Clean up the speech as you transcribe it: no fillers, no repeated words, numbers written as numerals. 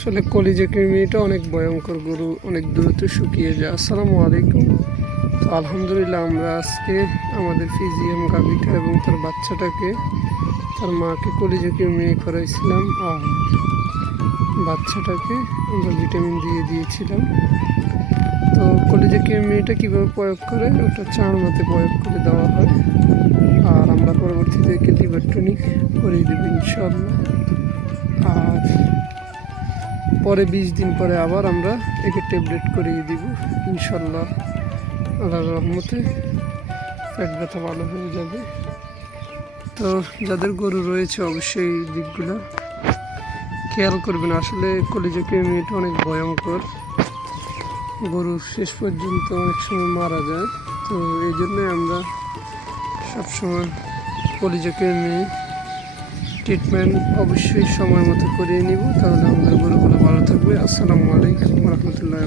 আসলে কলিজা কৃমিটা অনেক ভয়ঙ্কর, গরু অনেক দ্রুত শুকিয়ে যায়। আসসালামু আলাইকুম। তো আলহামদুলিল্লাহ আমরা আজকে আমাদের ফিজিয়াম গাভীটা এবং তার বাচ্চাটাকে, তার মাকে কলিজা কৃমি করাইছিলাম আর বাচ্চাটাকে আমরা ভিটামিন দিয়েছিলাম। তো কলিজা কৃমিটা কীভাবে প্রয়োগ করে, ওটা চার মাথে প্রয়োগ করে দেওয়া হয় আর আমরা পরবর্তীতে একে লিভার টনিক করিয়ে দেবো ইনশাআল্লাহ। আর পরে 20 দিন পরে আবার আমরা একে ট্যাবলেট করিয়ে দিব ইনশাল্লাহ। আল্লাহর রহমতে পেট ব্যথা ভালো হয়ে যাবে। তো যাদের গরু রয়েছে অবশ্যই এই দিকগুলো খেয়াল করবেন। আসলে কলিজা কৃমিটা অনেক ভয়ঙ্কর, গরু শেষ পর্যন্ত অনেক সময় মারা যায়। তো এই জন্যে আমরা সবসময় কলিজা কৃমি ট্রিটমেন্ট অবশ্যই সময় মতো করিয়ে নিব, তাহলে আমাদের গরুগুলো ভালো থাকবে। আসসালামু আলাইকুম রহমতুল্লাহ।